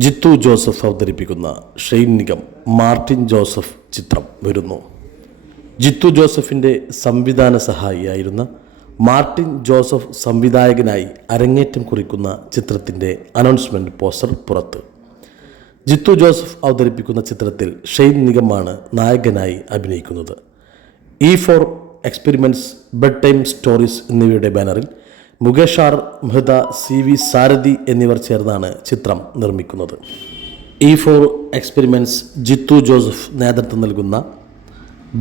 Jithu Joseph അവതരിപ്പിക്കുന്ന Shane Nigam Martin Joseph ചിത്രം വരുന്നു. ജിത്തു ജോസഫിൻ്റെ സംവിധാന സഹായിയായിരുന്ന മാർട്ടിൻ ജോസഫ് സംവിധായകനായി അരങ്ങേറ്റം കുറിക്കുന്ന ചിത്രത്തിൻ്റെ അനൗൺസ്മെൻറ്റ് പോസ്റ്റർ പുറത്ത്. ജിത്തു ജോസഫ് അവതരിപ്പിക്കുന്ന ചിത്രത്തിൽ ഷെയ്ൻ നിഗമാണ് നായകനായി അഭിനയിക്കുന്നത്. E4 experiments, bed time stories എന്നിവയുടെ ബാനറിൽ മുകേഷ് ആർ മെഹ്ത, CV സാരഥി എന്നിവർ ചേർന്നാണ് ചിത്രം നിർമ്മിക്കുന്നത്. E4 എക്സ്പെരിമെൻറ്റ്സ് ജിത്തു ജോസഫ് നേതൃത്വം നൽകുന്ന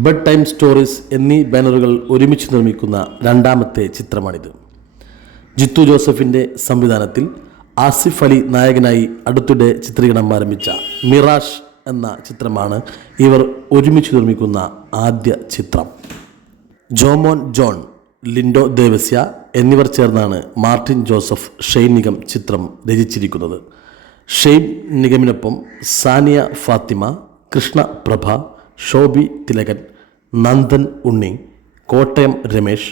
ബെഡ് ടൈം സ്റ്റോറീസ് എന്നീ ബാനറുകൾ ഒരുമിച്ച് നിർമ്മിക്കുന്ന രണ്ടാമത്തെ ചിത്രമാണിത്. ജിത്തു ജോസഫിൻ്റെ സംവിധാനത്തിൽ ആസിഫ് അലി നായകനായി അടുത്തിടെ ചിത്രീകരണം ആരംഭിച്ച മിറാഷ് എന്ന ചിത്രമാണ് ഇവർ ഒരുമിച്ച് നിർമ്മിക്കുന്ന ആദ്യ ചിത്രം. ജോമോൻ ജോൺ, ലിൻഡോ ദേവസ്യ എന്നിവർ ചേർന്നാണ് മാർട്ടിൻ ജോസഫ് ഷെയ്ൻ നിഗം ചിത്രം രചിച്ചിരിക്കുന്നത്. ഷെയ്ൻ നിഗമിനൊപ്പം സാനിയ ഫാത്തിമ, കൃഷ്ണ പ്രഭ, ശോഭി തിലകൻ, നന്ദൻ ഉണ്ണി, കോട്ടയം രമേശ്,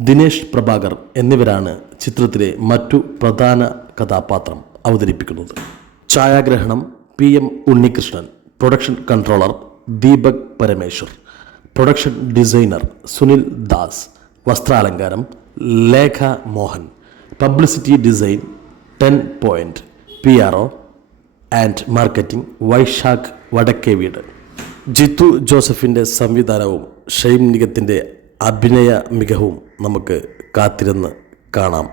ദിനേശ് പ്രഭാകർ എന്നിവരാണ് ചിത്രത്തിലെ മറ്റു പ്രധാന കഥാപാത്രം അവതരിപ്പിക്കുന്നത്. ഛായാഗ്രഹണം PM Unnikrishnan, production controller Deepak Parameswar, production designer Sunil Das, വസ്ത്രാലങ്കാരം Lekha Mohan, publicity design 10 point, PRO and marketing Vaisakh Vadakkeveed. Jithu ജോസഫിൻ്റെ സംവിധാനവും ഷെയ്ൻ നിഗത്തിൻ്റെ അഭിനയ മികവും നമുക്ക് കാത്തിരുന്ന് കാണാം.